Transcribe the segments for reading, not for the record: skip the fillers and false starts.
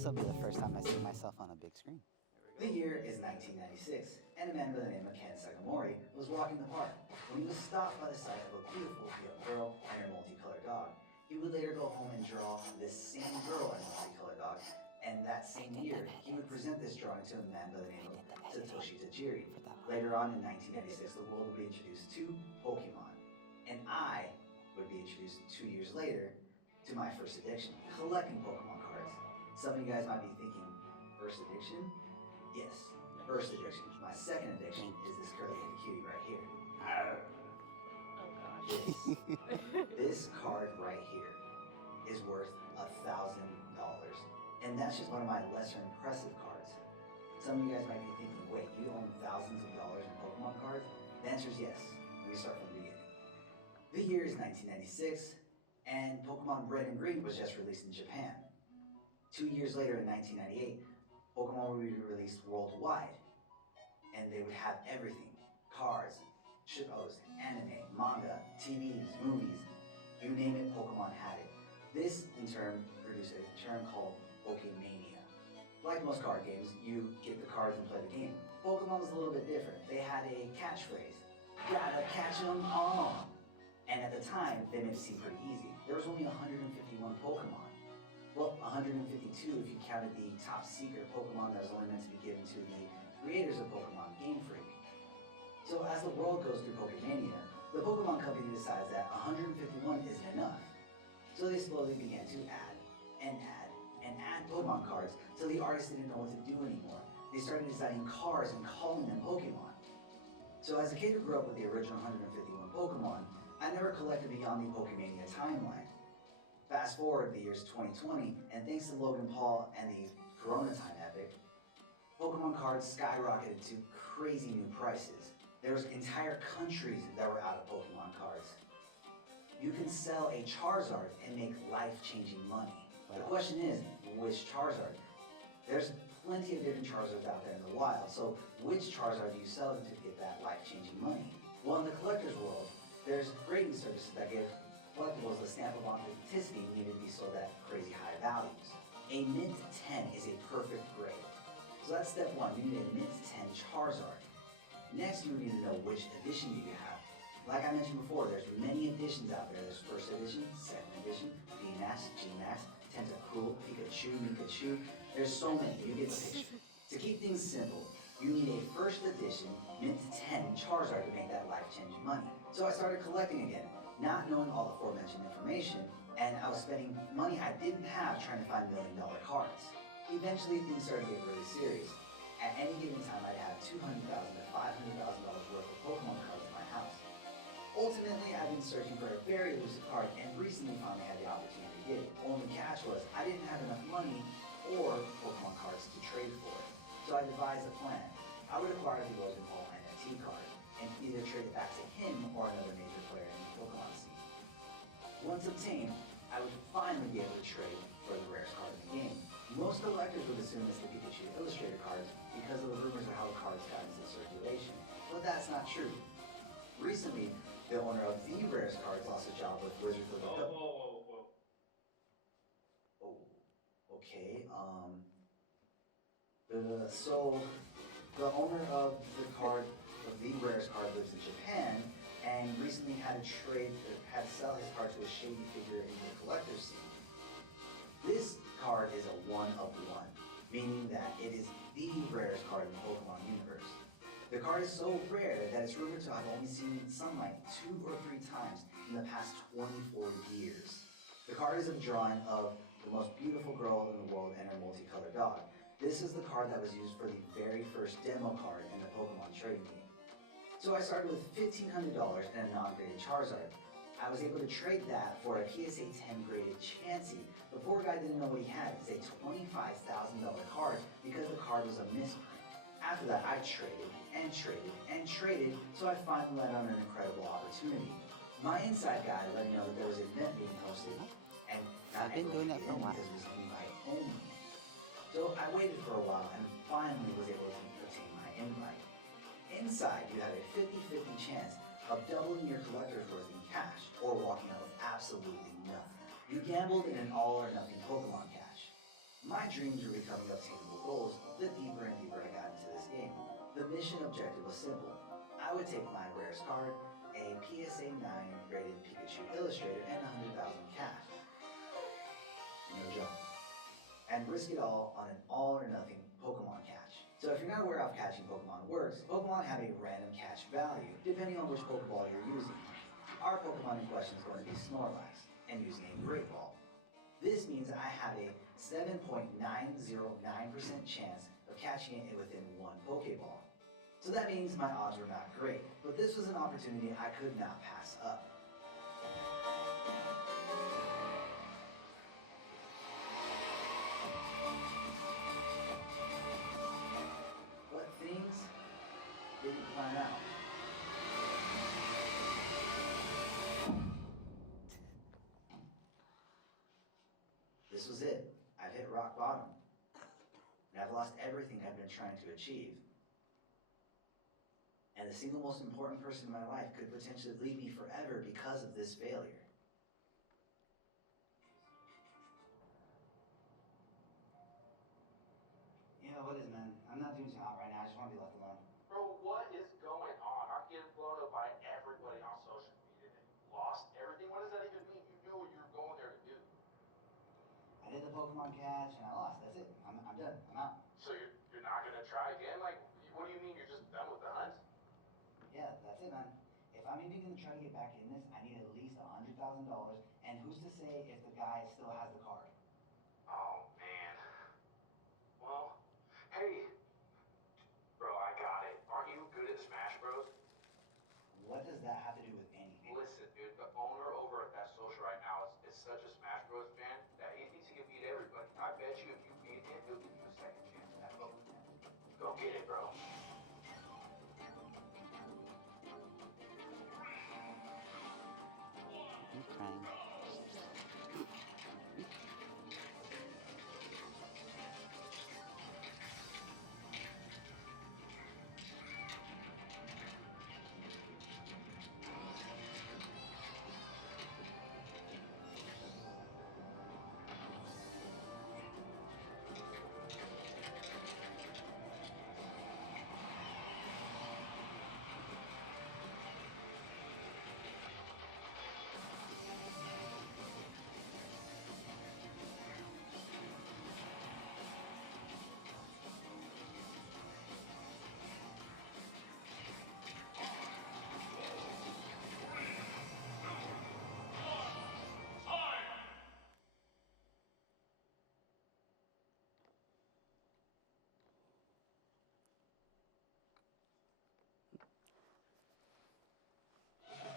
This will be the first time I see myself on a big screen. The year is 1996, and a man by the name of Ken Sagamori was walking the park when he was stopped by the sight of a beautiful young girl and her multicolored dog. He would later go home and draw this same girl and multicolored dog, and that same year, he would present this drawing to a man by the name of Satoshi Tajiri. Later on in 1996, the world would be introduced to Pokemon, and I would be introduced 2 years later to my first addiction, collecting Pokemon cards. Some of you guys might be thinking, first addiction? Yes, first addiction. My second addiction is this curly-headed cutie right here. Oh gosh. This card right here is worth $1,000. And that's just one of my lesser impressive cards. Some of you guys might be thinking, wait, you own thousands of dollars in Pokemon cards? The answer is yes. Let me start from the beginning. The year is 1996, and Pokemon Red and Green was just released in Japan. 2 years later, in 1998, Pokemon would be released worldwide, and they would have everything: cards, shows, anime, manga, TVs, movies, you name it, Pokemon had it. This, in turn, produced a term called Pokemania. Like most card games, you get the cards and play the game. Pokemon was a little bit different. They had a catchphrase, gotta catch 'em all. And at the time, they made it seem pretty easy. There was only 151 Pokemon. Well, 152 if you counted the top secret Pokemon that was only meant to be given to the creators of Pokemon, Game Freak. So as the world goes through Pokemania, the Pokemon company decides that 151 isn't enough. So they slowly began to add and add and add Pokemon cards till the artists didn't know what to do anymore. They started designing cards and calling them Pokemon. So as a kid who grew up with the original 151 Pokemon, I never collected beyond the Pokemania timeline. Fast forward the years 2020, and thanks to Logan Paul and the Corona time epic, Pokemon cards skyrocketed to crazy new prices. There was entire countries that were out of Pokemon cards. You can sell a Charizard and make life-changing money. The question is, which Charizard? There's plenty of different Charizards out there in the wild, so which Charizard do you sell to get that life-changing money? Well, in the collector's world, there's grading services that give collectibles a stamp of authenticity needed to be sold at crazy high values. A mint 10 is a perfect grade. So that's step one, you need a mint 10 Charizard. Next, you need to know which edition do you have. Like I mentioned before, there's many editions out there. There's first edition, second edition, VMAX, GMAX, Tentacruel, Pikachu, Mikachu. There's so many, you get the picture. To keep things simple, you need a first edition mint 10 Charizard to make that life-changing money. So I started collecting again, not knowing all the aforementioned information, and I was spending money I didn't have trying to find $1 million cards. Eventually, things started getting really serious. At any given time, I'd have $200,000 to $500,000 worth of Pokemon cards in my house. Ultimately, I've been searching for a very elusive card, and recently finally had the opportunity to get it. Only catch was, I didn't have enough money or Pokemon cards to trade for it. So I devised a plan. I would acquire the Logan Paul NFT card, and either trade it back to him or another major player in the Pokemon scene. Once obtained, I would finally be able to trade for the rarest card in the game. Most collectors would assume it's the Pikachu Illustrator cards because of the rumors of how the cards got into circulation, but that's not true. Recently, the owner of the rarest cards lost a job with Wizards of the Coast. Oh, okay, so the owner of the rarest card lives in Japan, and recently had to sell his card to a shady figure in the collector's scene. This card is a one of one, meaning that it is the rarest card in the Pokemon universe. The card is so rare that it's rumored to have only seen sunlight 2 or 3 times in the past 24 years. The card is a drawing of the most beautiful girl in the world and her multicolored dog. This is the card that was used for the very first demo card in the Pokemon trading game. So I started with $1,500 and a non-graded Charizard. I was able to trade that for a PSA 10 graded Chansey. The poor guy didn't know what he had. It's a $25,000 card because the card was a misprint. After that, I traded and traded and traded, so I finally landed on an incredible opportunity. My inside guy let me know that there was an event being hosted, and I've been doing that for a while because it was invite only. So I waited for a while and finally was able to obtain my invite. Inside, you have a 50-50 chance of doubling your collector's worth in cash or walking out with absolutely nothing. You gambled in an all or nothing Pokemon cash. My dreams were becoming obtainable goals the deeper and deeper I got into this game. The mission objective was simple. I would take my rarest card, a PSA 9 rated Pikachu Illustrator, and 100,000 cash. No joke. And risk it all on an all or nothing Pokemon catch. So if you're not aware of how catching Pokemon works, Pokemon have a random catch value depending on which Pokeball you're using. Our Pokemon in question is going to be Snorlax, and using a Great Ball. This means I have a 7.909% chance of catching it within one Pokeball. So that means my odds were not great, but this was an opportunity I could not pass up. But things didn't plan out. This was it. I've hit rock bottom. And I've lost everything I've been trying to achieve. And the single most important person in my life could potentially leave me forever because of this failure. Yeah, what is, man? I'm not doing too hot right now. I just want to be left alone. Bro, what is going on? I'm getting blown up by everybody on social media and you lost everything. What does that even mean? You knew what you were going there to do. I did the Pokemon catch and I lost. That's it. I'm done. I'm out. So you're not gonna try again? Like, what do you mean you're just done with the hunt? Yeah, that's it, man. If I'm even gonna try to get back in this, I need at least $100,000. And who's to say if the guy still has the card? Oh man. Well, hey, bro, I got it. Aren't you good at Smash Bros? What does that have to do with anything? Listen, dude, the owner over at that social right now is such a Smash Bros fan that he thinks he can beat everybody. I bet you if you beat him, he'll give you a second chance at that vote. Go get it, bro. I'm crying.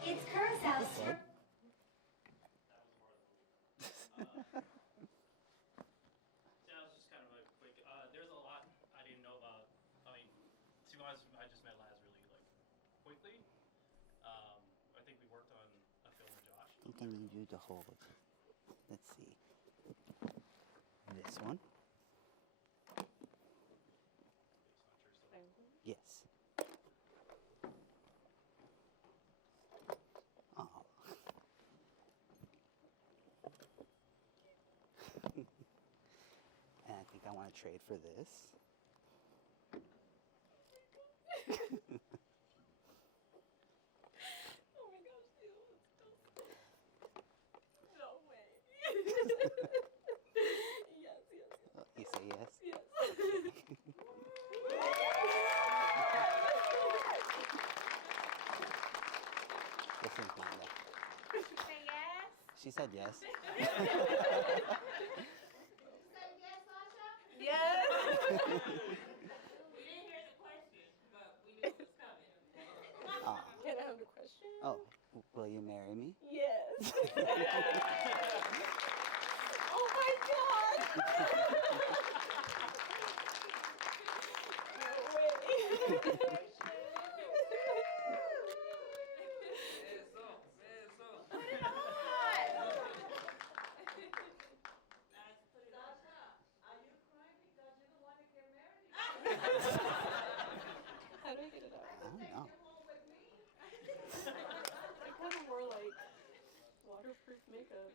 It's Curacao. Okay. Yeah, it was just kind of a quick. There's a lot I didn't know about. I mean, to be honest, I just met Laz really quickly. I think we worked on a film with Josh. I think I need you to hold. Let's see. This one. Yes. Oh. And I think I want to trade for this. Oh my gosh, dude. No way. Yes. Oh, you say yes? Yes. This is Manda. Say yes. She said yes. Say yes, Sasha. Yes. We didn't hear the question, but we knew it was coming. Oh. Can I have the question? Oh, will you marry me? Yes. Oh my god.